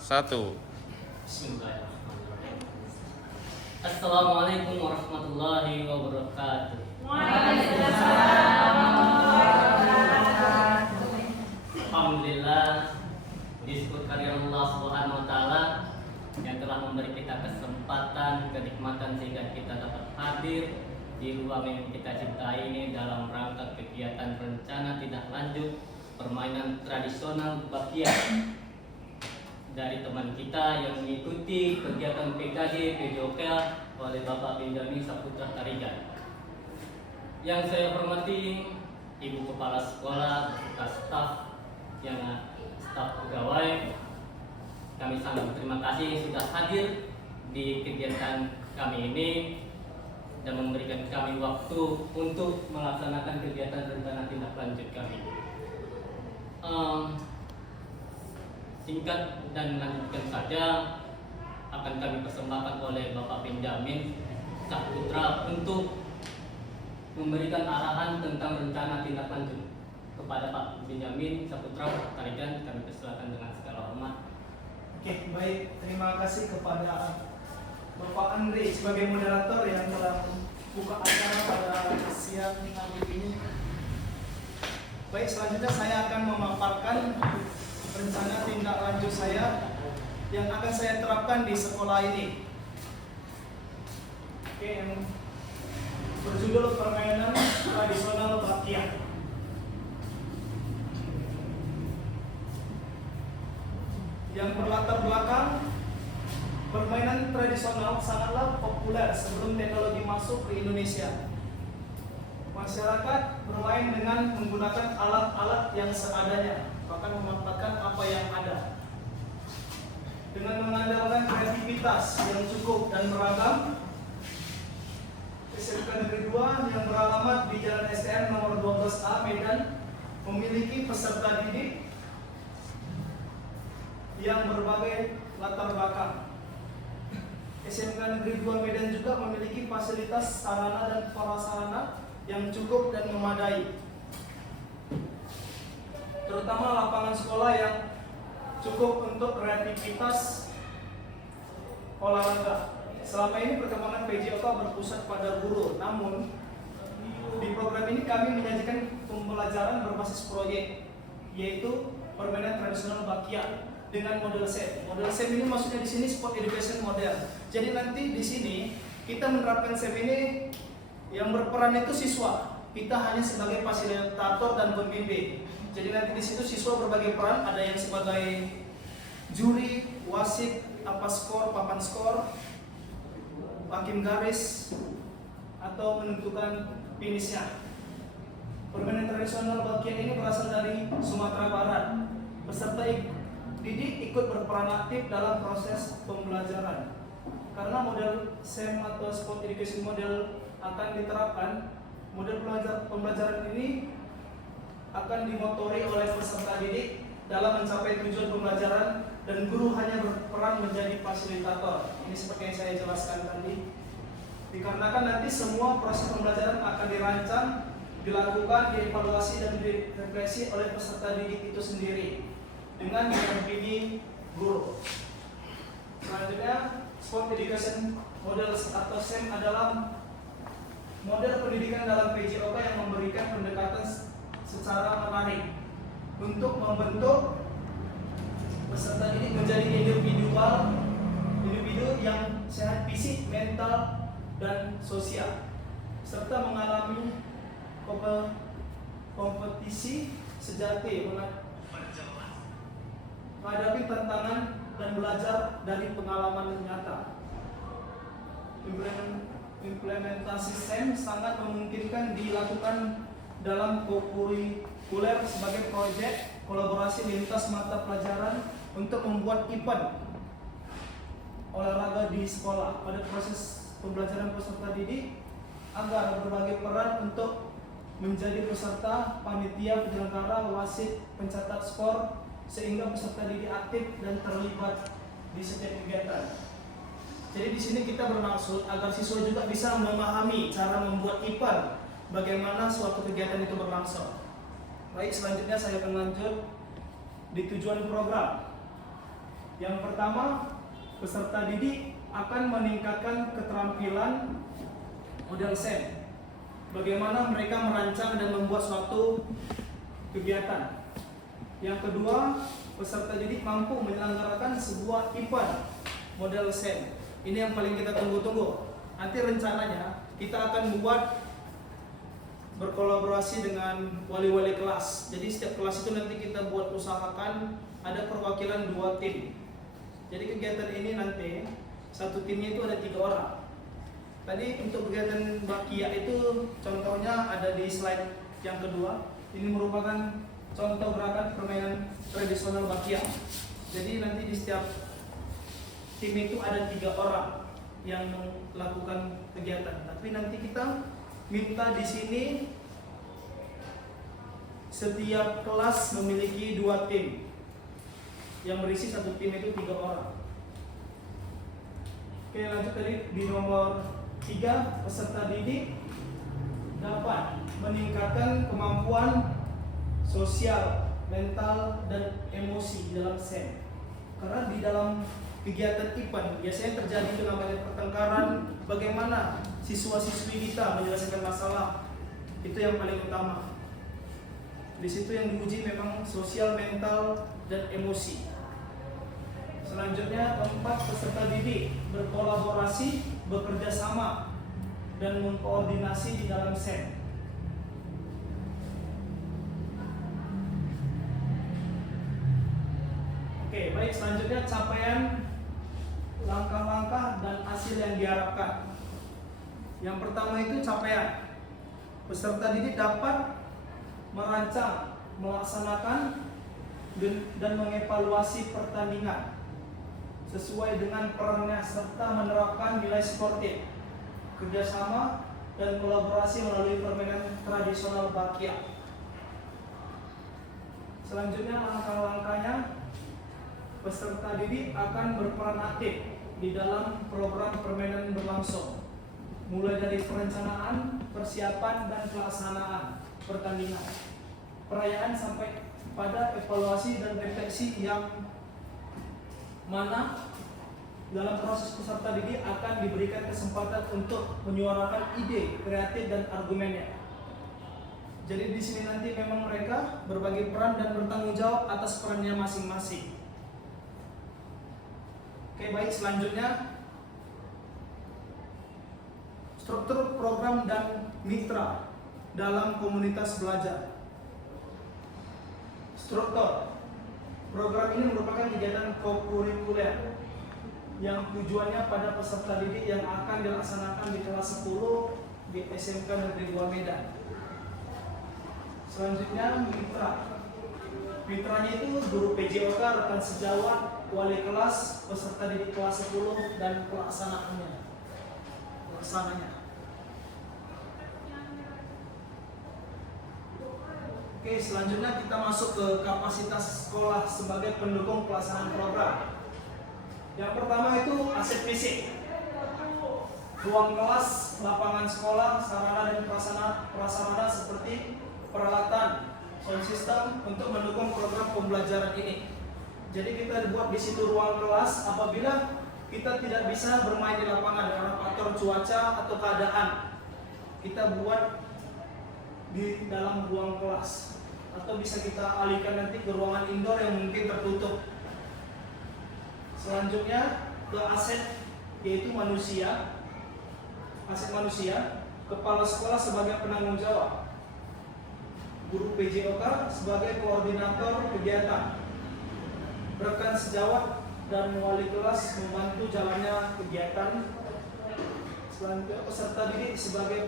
Satu. Bismillahirrahmanirrahim. Assalamualaikum warahmatullahi wabarakatuh. Waalaikumsalam warahmatullahi wabarakatuh. Alhamdulillah, disebut karya Allah Subhanahu wa taala yang telah memberi kita kesempatan, kenikmatan sehingga kita dapat hadir di ruang yang kita cintai ini dalam rangka kegiatan rencana tindak lanjut permainan tradisional Bakiak dari teman kita yang mengikuti kegiatan PKG PJOK oleh Bapak Benjamin Saputra Tarigan. Yang saya hormati Ibu Kepala Sekolah, beserta staf pegawai, kami sangat berterima kasih sudah hadir di kegiatan kami ini dan memberikan kami waktu untuk melaksanakan kegiatan rencana tindak lanjut kami. Singkat dan lanjutkan saja akan kami persembahkan oleh Bapak Benjamin Saputra untuk memberikan arahan tentang rencana tindak lanjut kepada Pak Benjamin Saputra Tarigan. Kami persilakan dengan segala hormat. Oke, baik. Terima kasih kepada Bapak Andri sebagai moderator yang telah membuka acara pada siang hari ini. Baik, selanjutnya saya akan memaparkan rencana tindak lanjut saya yang akan saya terapkan di sekolah ini. Oke, yang berjudul permainan tradisional Bakiak. Yang berlatar belakang, permainan tradisional sangatlah populer sebelum teknologi masuk ke Indonesia. Masyarakat bermain dengan menggunakan alat-alat yang seadanya, bahkan memanfaatkan apa yang ada. Dengan mengandalkan kreativitas yang cukup dan beragam, SMK Negeri 2 yang beralamat di Jalan STM nomor 12A Medan memiliki peserta didik yang berbagai latar belakang. SMK Negeri 2 Medan juga memiliki fasilitas sarana dan prasarana yang cukup dan memadai, terutama lapangan sekolah yang cukup untuk kreativitas olahraga. Selama ini perkembangan PJOK berpusat pada guru, namun di program ini kami menyajikan pembelajaran berbasis proyek, yaitu permainan tradisional Bakiak dengan model SEM. Model SEM ini maksudnya di sini sport education model. Jadi nanti di sini kita menerapkan SEM ini yang berperan itu siswa. Kita hanya sebagai fasilitator dan pembimbing. Jadi nanti di situ siswa berbagai peran, ada yang sebagai juri, wasit, papan skor, hakim garis, atau menentukan finishnya. Permainan tradisional Bakiak ini berasal dari Sumatera Barat. Peserta didik ikut berperan aktif dalam proses pembelajaran. Karena model SEM atau Sport Education Model akan diterapkan, model pembelajaran ini akan dimotori oleh peserta didik dalam mencapai tujuan pembelajaran dan guru hanya berperan menjadi fasilitator. Ini seperti yang saya jelaskan tadi. Dikarenakan nanti semua proses pembelajaran akan dirancang, dilakukan, dievaluasi dan direfleksi oleh peserta didik itu sendiri dengan didampingi guru. Selanjutnya, Sport Education Model atau SEM adalah model pendidikan dalam PJOK yang memberikan pendekatan secara menarik untuk membentuk peserta didik menjadi individu yang sehat fisik, mental, dan sosial, serta mengalami kompetisi sejati menghadapi tantangan dan belajar dari pengalaman nyata. Implementasi SEM sangat memungkinkan dilakukan dalam kurikuler sebagai proyek kolaborasi lintas mata pelajaran untuk membuat event olahraga di sekolah. Pada proses pembelajaran peserta didik agar berbagai peran untuk menjadi peserta, panitia, penyelenggara, wasit, pencatat skor, sehingga peserta didik aktif dan terlibat di setiap kegiatan. Jadi di sini kita bermaksud agar siswa juga bisa memahami cara membuat event, bagaimana suatu kegiatan itu berlangsung. Baik, selanjutnya saya akan lanjut di tujuan program. Yang pertama, peserta didik akan meningkatkan keterampilan model SEM. Bagaimana mereka merancang dan membuat suatu kegiatan. Yang kedua, peserta didik mampu menyelenggarakan sebuah event model SEM. Ini yang paling kita tunggu-tunggu. Nanti rencananya kita akan membuat berkolaborasi dengan wali-wali kelas. Jadi setiap kelas itu nanti kita buat usahakan ada perwakilan 2 tim. Jadi kegiatan ini nanti satu timnya itu ada 3 orang. Tadi untuk kegiatan Bakia itu contohnya ada di slide yang kedua. Ini merupakan contoh gerakan permainan tradisional Bakia. Jadi nanti di setiap tim itu ada 3 orang yang melakukan kegiatan. Tapi nanti kita minta di sini setiap kelas memiliki 2 tim yang berisi satu tim itu 3 orang. Oke, lanjut tadi di nomor 3, peserta didik dapat meningkatkan kemampuan sosial, mental, dan emosi di dalam SEM. Karena di dalam kegiatan event biasanya terjadi itu namanya pertengkaran, bagaimana siswa-siswi kita menyelesaikan masalah, itu yang paling utama. Di situ yang diuji memang sosial, mental, dan emosi. Selanjutnya, 4, peserta didik berkolaborasi, bekerja sama, dan mengkoordinasi di dalam SEM. Oke, baik, selanjutnya capaian, langkah-langkah, dan hasil yang diharapkan. Yang pertama itu capaian. Peserta didik dapat merancang, melaksanakan, dan mengevaluasi pertandingan sesuai dengan perannya serta menerapkan nilai sportif, kerjasama, dan kolaborasi melalui permainan tradisional Bakia. Selanjutnya langkah-langkahnya, peserta didik akan berperan aktif di dalam program permainan berlangsung, mulai dari perencanaan, persiapan, dan pelaksanaan pertandingan, perayaan sampai pada evaluasi dan refleksi yang mana dalam proses peserta didik akan diberikan kesempatan untuk menyuarakan ide, kreatif, dan argumennya. Jadi di sini nanti memang mereka berbagi peran dan bertanggung jawab atas perannya masing-masing. Oke, baik, selanjutnya struktur program dan mitra dalam komunitas belajar. Struktur program ini merupakan kegiatan kokurikuler yang tujuannya pada peserta didik yang akan dilaksanakan di kelas 10 di SMK Negeri 2 Medan. Selanjutnya mitra. Mitranya itu guru PJOK, rekan sejawat, wali kelas, peserta didik kelas 10, dan pelaksananya. Oke, selanjutnya kita masuk ke kapasitas sekolah sebagai pendukung pelaksanaan program. Yang pertama itu aset fisik, ruang kelas, lapangan sekolah, sarana dan prasarana seperti peralatan, sound system untuk mendukung program pembelajaran ini. Jadi kita buat di situ ruang kelas apabila kita tidak bisa bermain di lapangan karena faktor cuaca atau keadaan. Kita buat di dalam ruang kelas, atau bisa kita alihkan nanti ke ruangan indoor yang mungkin tertutup. Selanjutnya ke aset, yaitu manusia. Aset manusia, kepala sekolah sebagai penanggung jawab, guru PJOK sebagai koordinator kegiatan, rekan sejawat dan wali kelas membantu jalannya kegiatan. Selanjutnya peserta didik sebagai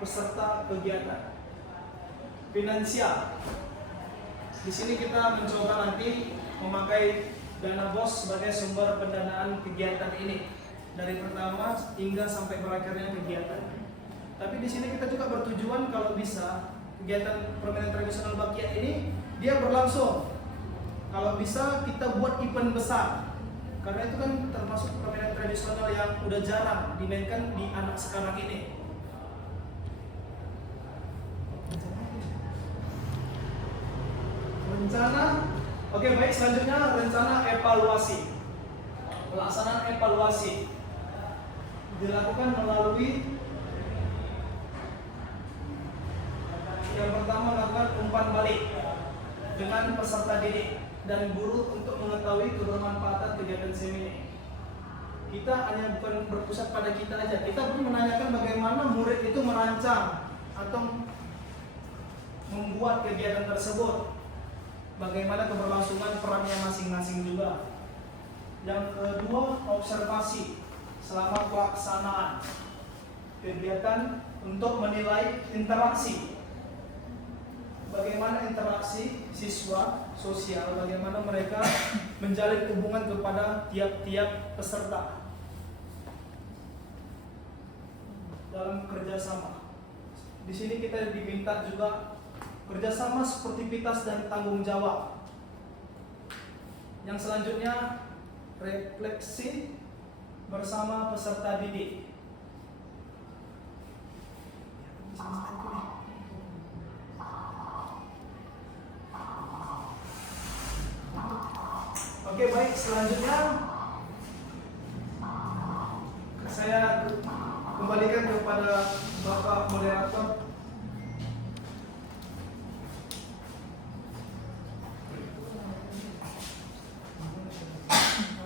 peserta kegiatan. Finansial. Di sini kita mencoba nanti memakai dana BOS sebagai sumber pendanaan kegiatan ini dari pertama hingga sampai berakhirnya kegiatan. Tapi di sini kita juga bertujuan kalau bisa kegiatan permainan tradisional Bakia ini dia berlangsung. Kalau bisa kita buat event besar. Karena itu kan termasuk permainan tradisional yang udah jarang dimainkan di anak sekarang ini. Rencana Oke, baik, selanjutnya rencana evaluasi. Pelaksanaan evaluasi dilakukan melalui yang pertama melakukan umpan balik dengan peserta didik dan guru untuk mengetahui kebermanfaatan kegiatan seminar. Kita hanya bukan berpusat pada kita aja, kita pun menanyakan bagaimana murid itu merancang atau membuat kegiatan tersebut, bagaimana keberlangsungan perannya masing-masing juga. Yang kedua, observasi selama pelaksanaan kegiatan untuk menilai interaksi. Bagaimana interaksi siswa sosial, bagaimana mereka menjalin hubungan kepada tiap-tiap peserta dalam kerjasama. Di sini kita diminta juga kerjasama, sportivitas dan tanggung jawab. Yang selanjutnya refleksi bersama peserta didik. Oke, baik, selanjutnya saya kembalikan kepada Bapak Moderator.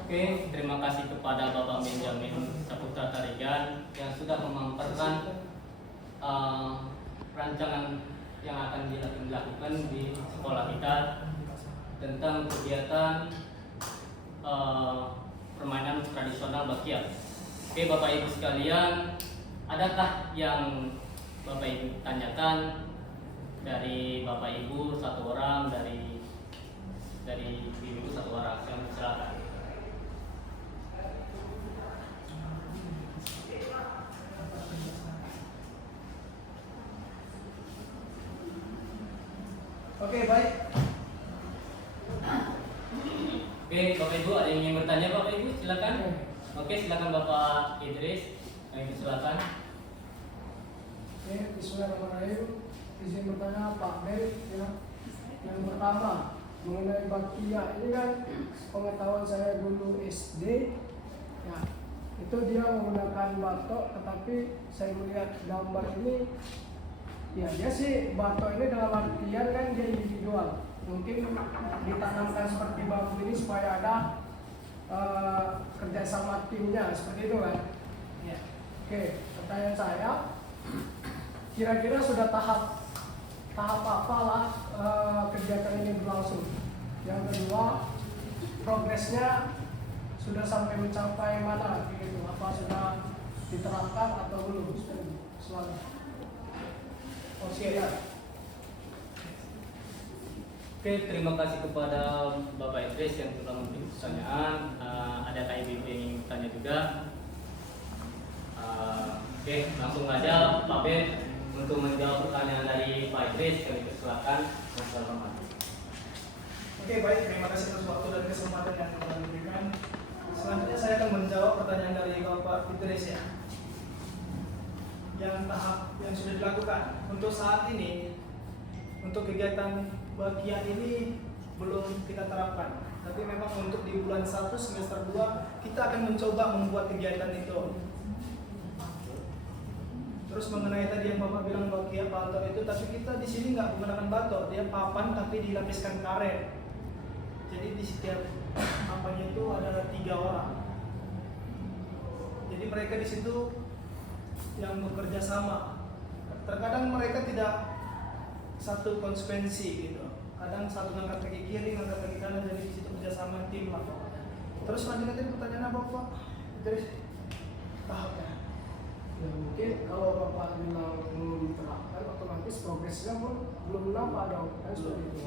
Oke, terima kasih kepada Bapak Benjamin Saputra Tarigan yang sudah memaparkan rancangan yang akan dilakukan di sekolah kita tentang kegiatan permainan tradisional Bakia. Oke, Bapak Ibu sekalian, adakah yang Bapak Ibu tanyakan dari Bapak Ibu satu orang, dari Ibu satu orang? Yang silakan. Oke, baik. Oke, Bapak Ibu ada yang ingin bertanya? Bapak Ibu silakan. Oke, silakan Bapak Idris. Ibu silakan. Oke, bismillahirrahmanirrahim. Izin bertanya Pak Bel, ya. Yang pertama mengenai Bakia ini kan pengetahuan saya dulu SD, ya itu dia menggunakan batok, tetapi saya melihat gambar ini, ya dia sih batok ini dalam artian kan dia individual, mungkin ditanamkan seperti bambu ini supaya ada kerjasama timnya seperti itu kan. Ya. Oke, pertanyaan saya, kira-kira sudah tahap apalah kegiatan ini berlangsung? Yang kedua, progresnya sudah sampai mencapai mana gitu? Apa sudah diterapkan atau belum? Selalu. Oh, siap. Oke, terima kasih kepada Bapak Idris yang telah memberi pertanyaan. Adakah Ibu yang ingin bertanya juga? Oke, langsung aja Pak Ben untuk menjawab pertanyaan dari Pak Idris. Kami persilakan. Wassalamualaikum. Oke, baik, terima kasih atas waktu dan kesempatan yang telah diberikan. Selanjutnya saya akan menjawab pertanyaan dari Bapak Idris ya. Yang tahap yang sudah dilakukan untuk saat ini, untuk kegiatan Bakia ini belum kita terapkan. Tapi memang untuk di bulan 1 semester 2 kita akan mencoba membuat kegiatan itu. Terus mengenai tadi yang Bapak bilang Bakia batok itu, tapi kita di sini nggak menggunakan batok, dia papan tapi dilapiskan karet. Jadi di setiap papannya itu ada 3 orang. Jadi mereka di situ yang bekerja sama. Terkadang mereka tidak satu konsekuensi gitu. Kadang satu ngangkat kaki kiri, ngangkat kaki kanan, jadi di situ kerjasama tim lah. Terus lanjutnya tadi pertanyaan apa Pak? Terus tahapnya. Ya mungkin kalau Bapak bilang belum diterapkan, otomatis progresnya pun belum nampak dong, kan seperti itu.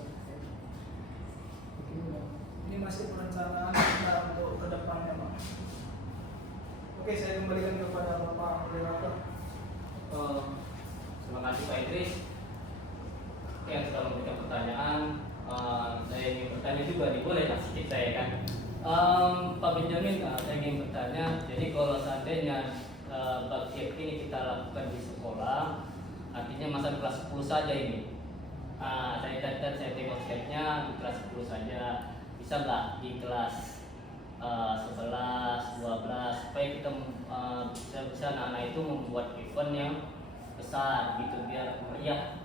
Ini masih perencanaan kita untuk ke depannya Pak. Oke, saya kembalikan kepada Bapak Moderator. Terima kasih Pak Idris yang sudah memberikan pertanyaan. Saya ingin bertanya juga nih, boleh tak sedikit saya kan? Pak Benjamin, saya ingin bertanya. Jadi kalau seandainya Bakia ini kita lakukan di sekolah, artinya masa kelas 10 saja ini. saya catat, saya tengok slide-nya di kelas 10 saja. Bisa nggak di kelas 11, 12 supaya kita bisa anak-anak itu membuat event yang besar gitu biar meriah.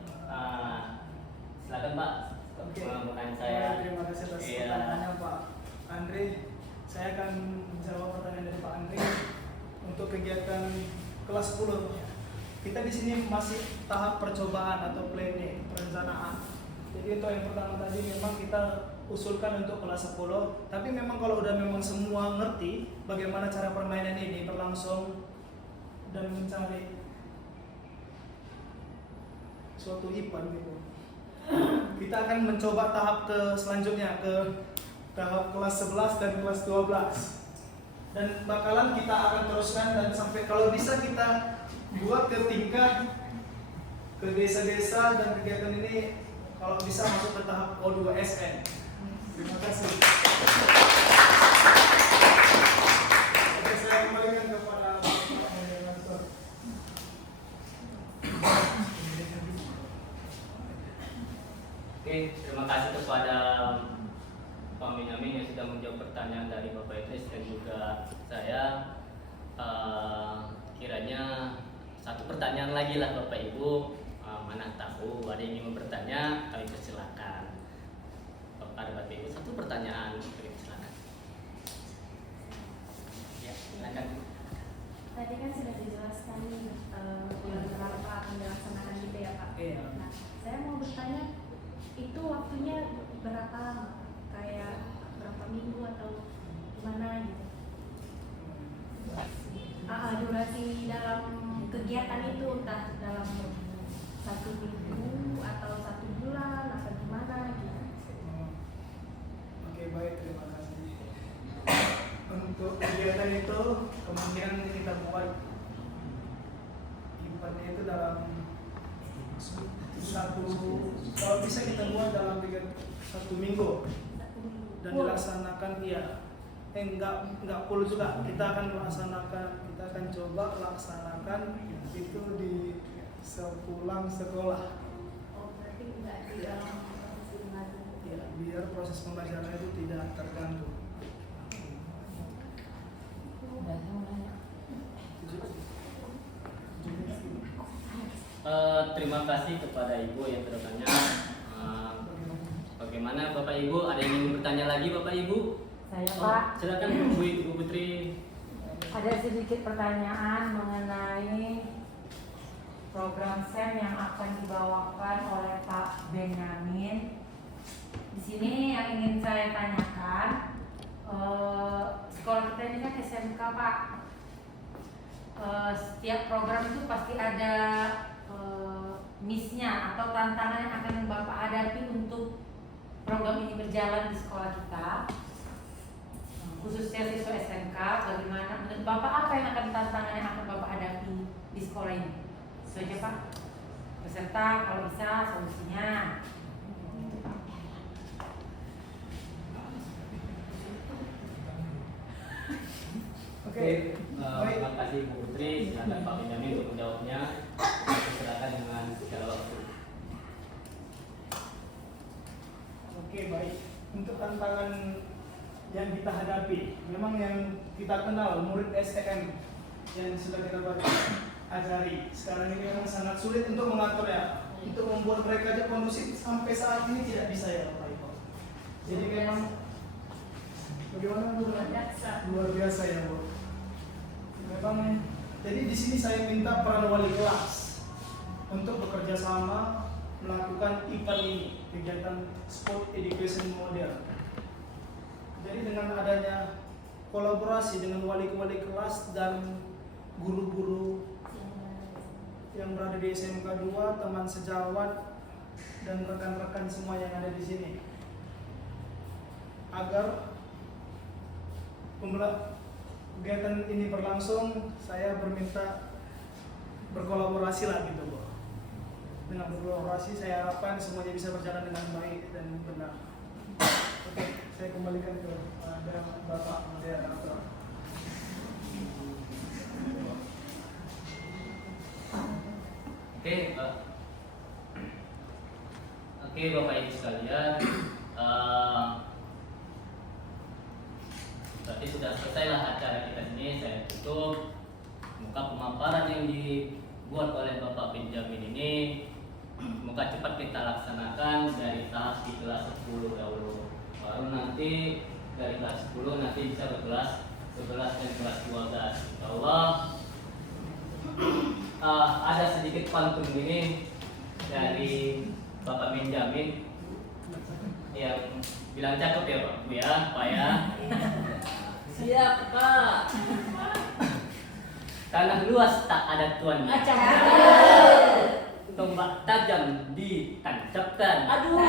Silakan Pak. Oke. Pertanyaan saya. Terima kasih atas Iya. pertanyaannya Pak Andre. Saya akan menjawab pertanyaan dari Pak Andre untuk kegiatan kelas 10. Kita di sini masih tahap percobaan atau planning, perencanaan. Jadi untuk yang pertama tadi memang kita usulkan untuk kelas 10, tapi memang kalau udah memang semua ngerti bagaimana cara permainan ini berlangsung dan mencari suatu event gitu. Kita akan mencoba tahap ke selanjutnya ke tahap kelas 11 dan kelas 12. Dan bakalan kita akan teruskan dan sampai kalau bisa kita buat ke tingkat ke desa-desa dan kegiatan ini kalau bisa masuk ke tahap O2SN. Terima kasih. Oke, saya kembalikan kepada Bapak Moderator. Oke, terima kasih kepada Pak Benyamin yang sudah menjawab pertanyaan dari Bapak Idris dan juga saya. Kiranya satu pertanyaan lagi lah Bapak Ibu, mana tahu ada yang ingin bertanya, kami persilakan. Bapak Ibu satu pertanyaan, kami persilakan. Ya, silakan. Tadi kan sudah dijelaskan bulan berapa akan dilaksanakan gitu ya Pak. Iya. Nah, saya mau bertanya itu waktunya berapa lama? Kayak berapa minggu atau gimana gitu? Durasi dalam kegiatan itu entah dalam 1 minggu atau 1 bulan atau gimana gitu. Oke, baik, terima kasih. Untuk kegiatan itu kemungkinan kita buat eventnya itu dalam kalau bisa kita buat dalam 1 minggu 1 minggu. dan dilaksanakan enggak full juga. Kita akan coba laksanakan itu di sepulang sekolah. Oh, berarti enggak di dalam proses lagi. Ya, biar proses pembelajaran itu tidak terganggu. Terima kasih kepada Ibu yang bertanya. Bagaimana Bapak Ibu? Ada yang ingin bertanya lagi Bapak Ibu? Saya Pak, Silakan Ibu Putri. ada sedikit pertanyaan mengenai program SEM yang akan dibawakan oleh Pak Benyamin. Di sini yang ingin saya tanyakan, sekolah kita ini kan SMK Pak. Setiap program itu pasti ada miss-nya atau tantangan yang akan Bapak hadapi untuk program ini berjalan di sekolah kita, khususnya siswa SMK. Bagaimana menurut Bapak, apa yang akan tantangan yang akan Bapak hadapi di sekolah ini? Itu aja Pak, beserta kalau bisa solusinya. Oke, baik. Terima kasih Ibu Putri. Silakan Pak Benyamin untuk menjawabnya. Silakan dengan segala waktu. Oke, baik. Untuk tantangan yang kita hadapi, memang yang kita kenal murid STM yang sudah kita ajari sekarang ini memang sangat sulit untuk mengaturnya, untuk membuat mereka aja kondusif sampai saat ini tidak bisa ya Bapak Ibu. Jadi memang bagaimana Bu? Luar biasa ya Bu. Memang jadi di sini saya minta peran wali kelas untuk bekerja sama melakukan event ini, kegiatan sport education model. Jadi dengan adanya kolaborasi dengan wali-wali kelas dan guru-guru yang berada di SMK 2, teman sejawat dan rekan-rekan semua yang ada di sini, agar kegiatan ini berlangsung, saya berminta berkolaborasi lah gitu Bu. Dengan berkolaborasi saya harapkan semuanya bisa berjalan dengan baik dan benar. Oke, saya kembalikan ke Bapak Moderator. Oke, Oke Bapak Ibu sekalian, berarti sudah selesailah acara kita ini. Saya tutup. Semoga pemaparan yang dibuat oleh Bapak Benjamin ini semoga cepat kita laksanakan dari tahap di kelas 10 dahulu. Baru nanti dari kelas 10 nanti bisa ke kelas 11 dan kelas 12. Insyaallah. Ada sedikit pantun ini dari Bapak Benjamin yang bilang cakep ya Pak Bu ya, Pak ya. Siap Pak. Tanah luas tak ada tuannya. Tombak tajam ditancapkan. Aduh.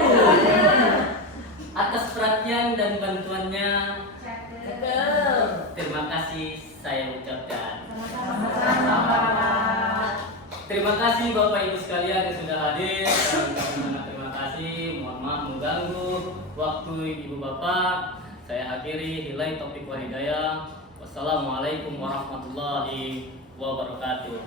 Atas perhatian dan bantuannya, terima kasih saya ucapkan. Terima kasih Bapak Ibu sekalian yang sudah hadir. Dan terima kasih. Mohon maaf mengganggu waktu Ibu Bapak. Saya akhiri. Hilai taufiq wal hidayah. Wassalamualaikum warahmatullahi wabarakatuh.